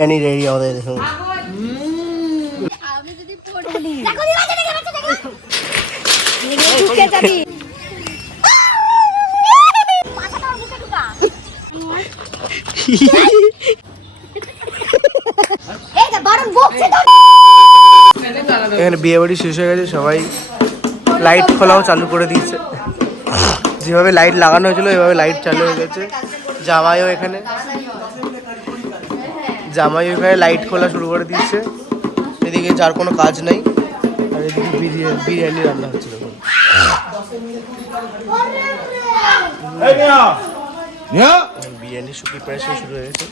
Any ready আমাদের দেখুন। আমি যদি পড়ি দেখো দি বাজে দেখো দেখো ঢুকে যাবি পাছাটা মুখে ঢুকা এই দা বারণ বকছে তো। এখানে বিয়ে বাড়ি শেষ হয়ে গেছে, সবাই লাইট খোলাও চালু করে দিয়েছে। যেভাবে লাইট লাগানো হয়েছিল এভাবে লাইট চালু হয়ে গেছে। জামাইও এখানে লাইট খোলা শুরু করে দিচ্ছে। এদিকে যার কোনো কাজ নাই, আর এদিকে বিরিয়ানি রান্না হচ্ছে। বিরিয়ানি প্রিপারেশন শুরু হয়ে গেছে।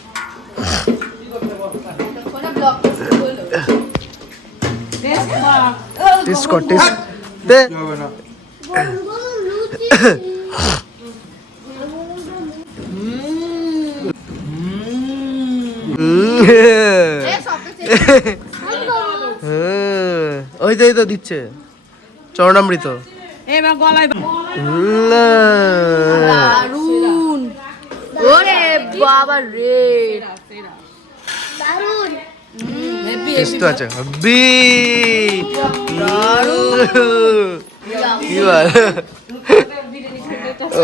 টেস্ট কর, টেস্ট দে। ওই তো দিচ্ছে চরণামৃত। দারুন ওরে বাবা রে দারুন টেস্ট আছে হবি দারুন। কি বল ও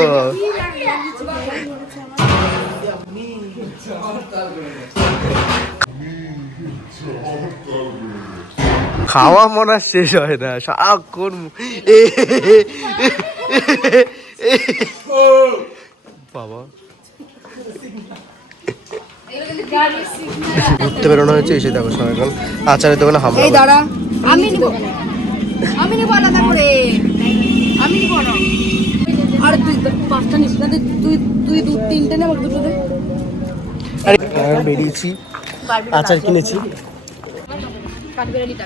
খাওয়া মনে শেষ হয় না, সারাক্ষণ বাবা ঘুরতে বেরোনো হয়েছে। এসে দেখো সবাই এখন আচারের দোকানে হামলা। এই দাঁড়া, আমি নিব আলাদা করে, আমি নিব না। আরে তুই পাঁচটা নিস না, তুই দু তিনটে নে, আমাকে দুটো দে। আরে বেরিয়েছি, আচার কিনেছি। কাঠবেড়ালিটা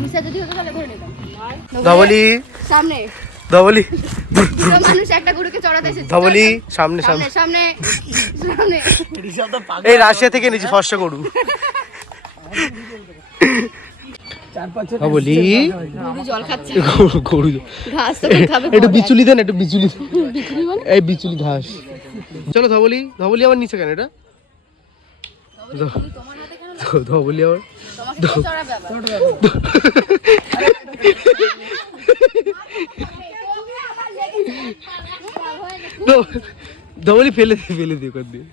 মিশা যদি হতো তাহলে ধরে নিতাম। ধবলি সামনে ধবলি মানুষ একটা গরুকে চড়াতে এসেছে। ধবলি সামনে সামনে সামনে এই রাশিয়া থেকে এনেছি ফর্সা গরু। ধবলি গরু জল খাচ্ছে, গরু ঘাস তো খাবে। একটু বিচুলি দেন, একটু বিচুলি। এই বিচুলি ঘাস। চলো ধবলি আবার নিচে কেন এটা? ধবলি আবার ধবলি ফেলে দিয়ে ওখান দিয়ে।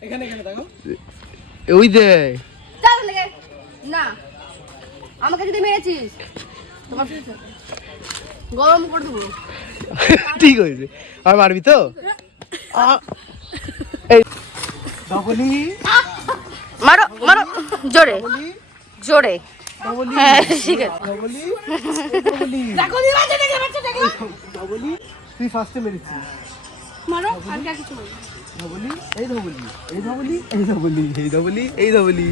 ওই দে না, আমাকে যদি মেরেছিস তোমার গরম করে দেবো। ঠিক হয়েছে, আর মারবি তো? এই ধবলি মারো জোরে জোরে। হ্যাঁ ঠিক আছে। ধবলি তুই ফার্স্টে মেরেছিস। মারো আর কিছু বল। ধবলি এই ধবলি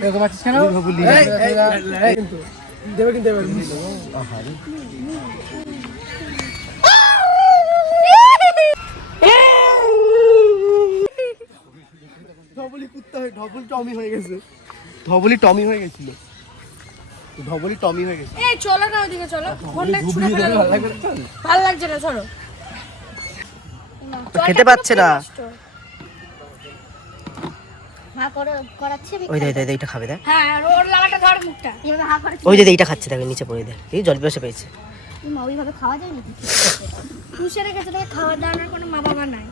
দেখো পাচ্ছিস কেন? ধবলি দেবে কিন্তু ধবলি কুত্তা হয়ে ধবলি টমি হয়ে গেছে। ধবলি টমি হয়ে গেছিল। এই চলো না ওইদিকে চলো, ফোনটা ছুঁড়ে ফেলে ভালো লাগছে না, চলো। খেতে পাচ্ছে না। হ্যাঁ করাচ্ছি আমি। ওই দে এইটা খাবে দেখ। হ্যাঁ ওর লাগাটা ধর মুখটা এইভাবে হা করে। ওই দে এইটা খাচ্ছে দেখো, নিচে পড়ে দেখ। এই জল পিপাসা পেয়েছে। মা ওইভাবে খাওয়া যায় নাকি? পুষের কাছে তো খাওয়া দাওয়ার কোনো মা বাবা নাই।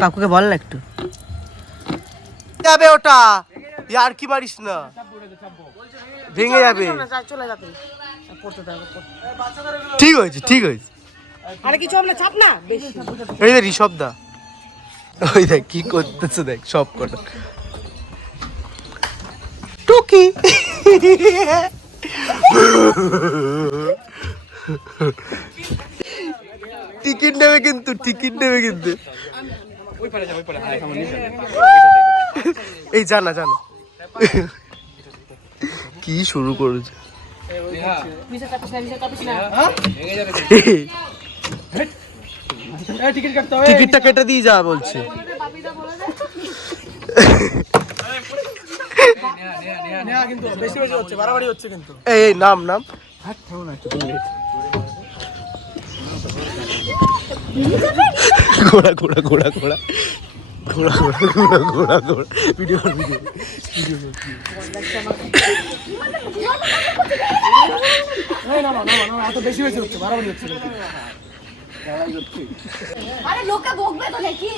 কাকুকে বল না একটু যাবে ওটা, আর কি মারিস না, ভেঙে যাবে। ঠিক হয়েছে আরে কিছু আমরা চাপ না বেশি। এই যে ঋষভ দা, ওই দেখ কি করতেছে, দেখ সব কটা টুকি। টিকিট নেবে কিন্তু এই জানা কি শুরু করেছে। টিকিটটা কেটে দিয়ে যা বলছে। এই নাম ঘোড়া ঘোড়া ঘোড়া ঘোড়া ঘোড়া ঘোড়া ঘোড়া ঘোড়া ঘোড়া ভিডিও ভিডিও ভিডিও এত বেশি বেশি হচ্ছে বাড়াবাড়ি হচ্ছে আরে লোকে বকবে তো নাকি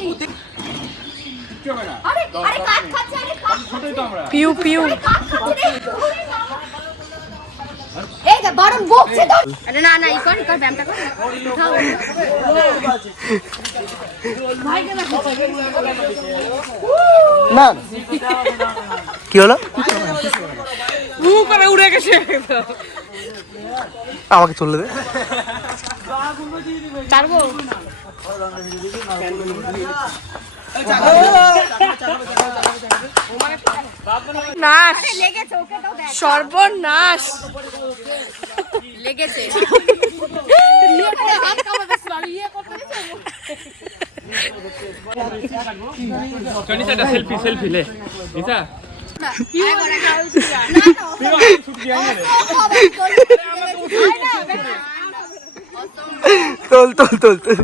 আরে আরে কাট খাচ্ছে আরে ছোটই তো আমরা পিউ পিউ এই যে বারণ বকছে তো আরে না না ইকর ব্যায়ামটা কর ভাই কেন না কি হলো করে উড়ে গেছে আমাকে চলে দে ছাড়বো নাশ লেগেছে ওকে দাও দেখ সর্বনাশ লেগেছে হাত কামাবে আমি ইয়ে করতে কনিসাটা সেলফি লে নিসা তোল তোল তোল তোল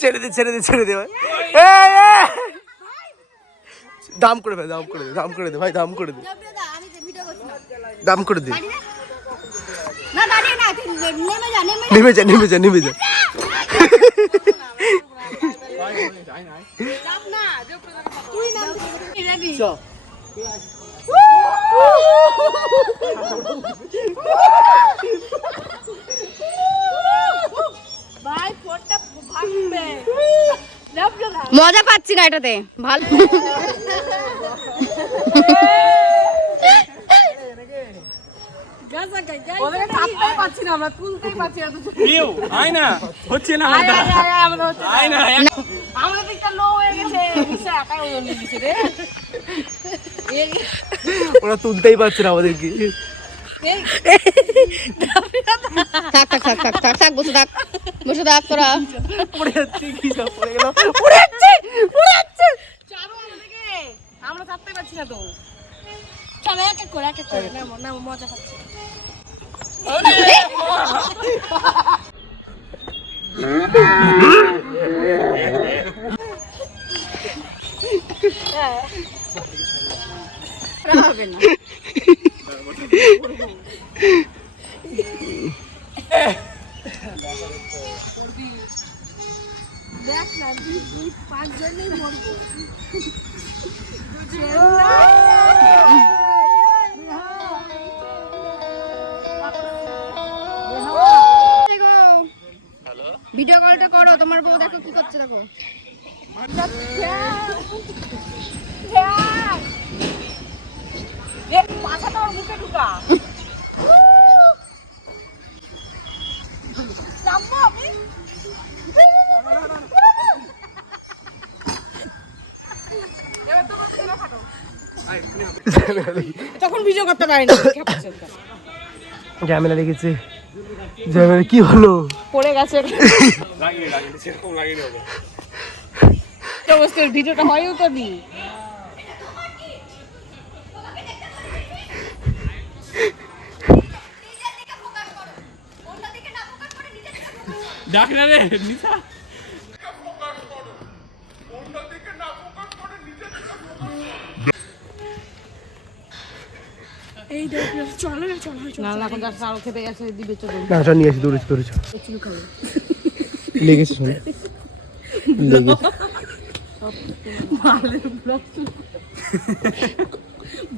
ছেড়ে দে ছেড়ে দে ছেড়ে দে ভাই দাম করে দে দাম করে দে দাম করে দে ভাই দাম করে দে দাম করে দে না দাঁড়িয়ে না নেমে যা নেমে যা নেমে যা নেমে যা তুই নাম রেডি ভাই ফোনটা ভাঙবে মজা পাচ্ছি না এটাতে ভালো পাচ্ছি না আমরা তুলতেই পাচ্ছি না কেউ আয় না হচ্ছে না আয় না আমাদের দিকটা লো হয়ে গেছে নিশা একাই ওজন নিয়ে গেছে রে ওরা তুলতেই পারছে না আমাদেরকে থাক থাক থাক থাক থাক থাক বসে থাক তোরা পড়ে যাচ্ছে কি সব পড়ে গেল চারো আমাদেরকে আমরা থাকতেই পাচ্ছি না তো চলো এক এক করে না মজা পাচ্ছি হবে না দেখ না দুই পাঁচ জনেই মরবো ভিডিও কলটা করো তোমার বউ দেখো কি করছে দেখো পাছাটা ওর মুখে ঢুকা তখন ভিডিও করতে পারিনি ঝামেলা লেগেছে ঝামেলা কি হলো পড়ে গেছে অবস্থায় ভিডিওটা হয়ও তো নি ডাক না রে নিসা এই দেখ চলো না চলো না না এখন যা খেতে গেছে দিবে চলো না ওটা নিয়ে আসি দৌড়েছি দৌড়েছি লেগেছে শোনো লেগেছে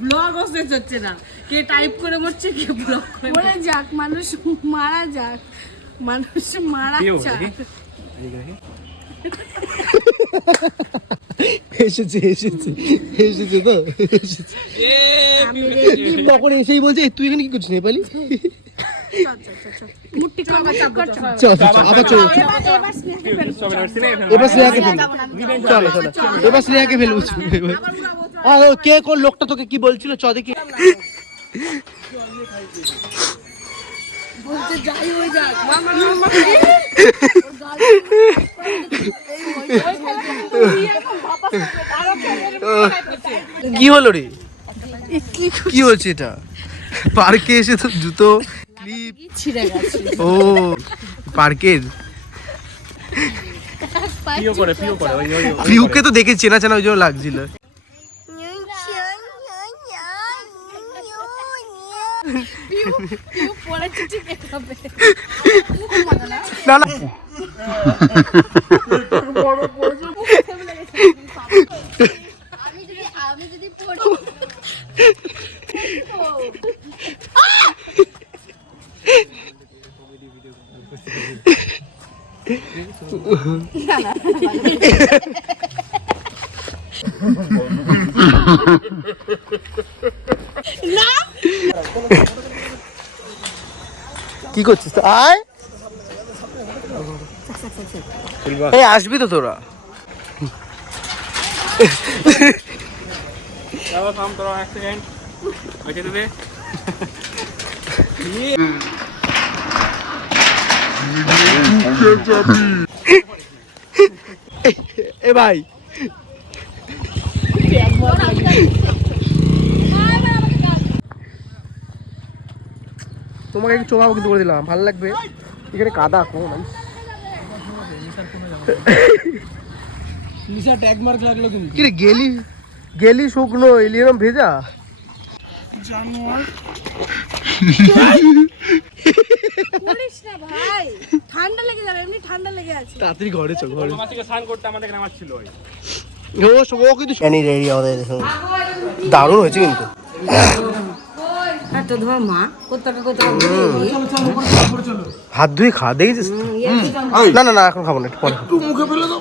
ব্লগ হচ্ছে না কে টাইপ করে মরছে কে ব্লগ করে মরে যাক মানুষ মারা যাক মানুষ মারা যাক এসেছে এসেছে এসেছে তো এসেছে তখন এসেই বলছে তুই এখানে কি করছিস নেপালি মুট্টি খাওয়া চল আবার চল এবার শ্রেয়াকে ফেলবো চলো চলো এবার শ্রেয়াকে ফেলবো কে কোন লোকটা তোকে কি বলছিল চ দেখি বলতে যাই হয়ে যাক কি হলো রে কি হচ্ছে এটা পার্কে এসে তো জুতো ক্লিপ ছিঁড়ে গেছে ও পার্কের পিও করে ওই পিউকে তো দেখে চেনা চেনা ওই জন্য লাগছিল। না না আমি যদি পড়ি কি করছিস আয় এই আসবি তো তোরা আবার কাম করো এক সেকেন্ড ওইটা দেবে এ ভাই তোমাকে একটু চোমাবো কিন্তু করে দিলাম, ভালো লাগবে। এখানে কাদা কোন নিশা ট্যাগ মার্ক লাগলো কিন্তু। কি রে গেলি গেলি শুকনো এলিয়াম ভেজা বলিস না ভাই, ঠান্ডা লেগে যাবে, এমনি ঠান্ডা লেগে আছে। তাড়াতাড়ি ঘরে চল ঘরে। মাসিকে স্নান করতে আমাদের নামাজ ছিল ওই ও কিন্তু এনি রেডি আমাদের দারুণ হয়েছে কিন্তু। তো ধর মা হাত ধুয়ে খা দেখেছিস তো? না না না এখন খাবো না, একটু পরে খাবো। মুখে ফেলে দাও।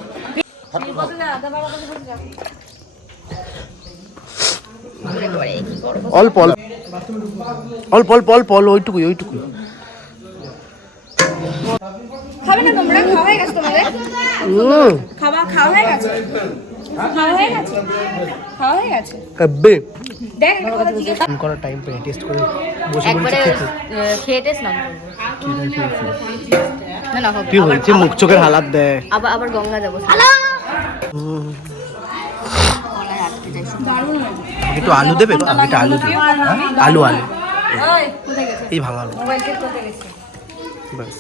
অল্প অল্প অল্প অল্প অল্প অল্প ওইটুকুই ওইটুকুই। খাবে না তোমরা? খাওয়া হয়ে গেছে তোমাদের? খাওয়া হয়ে গেছে? খাওয়া হয়ে গেছে? খাওয়া হয়ে গেছে? খাবে দেখ একটা কথা জিজ্ঞেস ফোন করার টাইম পেয়ে টেস্ট করে বসে একবারে বলছি খেয়ে টেস্ট না করবো। না না হবে। কি হয়েছে মুখ চোখের হালাত দেয়। আবার গঙ্গা যাবো। হ্যালো একটু আলু দেবে, আমি একটা আলু দিই। আলু আলু এই ভাঙা আলু ব্যাস।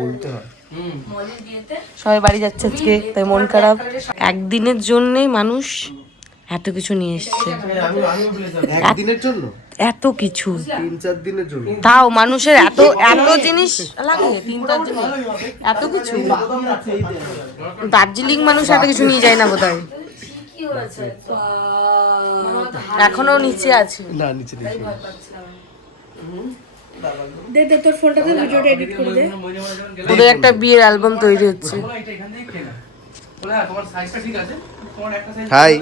বলতে হয় সবাই বাড়ি যাচ্ছে আজকে, তাই মন খারাপ। একদিনের জন্যই মানুষ এত কিছু নিয়ে এসছে, একদিনের জন্য এত কিছু। 3-4 দিনের জন্য তাও মানুষের এত এত জিনিস লাগে, 3-4 দিন এত কিছু। দার্জিলিং মানুষ এত কিছু নিয়ে যায় না বোধহয়, এখনো নিচে আছে। না নিচে নিচে ওদের একটা বিয়ের অ্যালবাম তৈরি হচ্ছে। হাই